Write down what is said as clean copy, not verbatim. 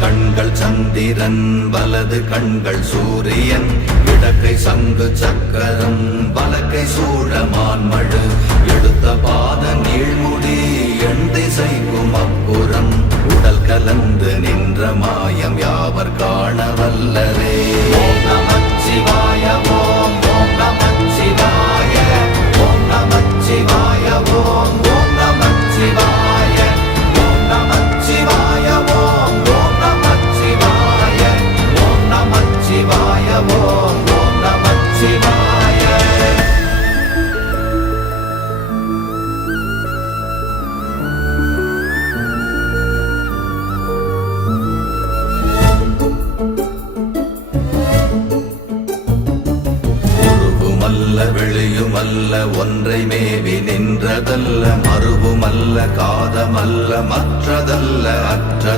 கண்கள் சந்திரன் வலது கண்கள் சூரியன் இடக்கை சங்கு சக்கரம் வலக்கை சூழமான்மழு எடுத்த பாத நீழ்முடி எண் திசைக்கும் அப்புறம் உடல் கலந்து நின்ற மாயம் யாவர் காண வல்லரே. ஓம் நமச்சிவாய ஓம் ஓம் நமச்சிவாய ஓம் நமச்சிவாய ஓம் ஓம் நமச்சிவாய ஓம் நமச்சிவாய ஓம் ஓம் நமச்சிவாய ஓம் நமச்சிவாய ஓம் ஓம் நமச்சிவாய. வெளியுமல்ல ஒன்றை மேவி நின்றதல்ல மறுவுமல்ல காதமல்ல மற்றதல்ல அற்றது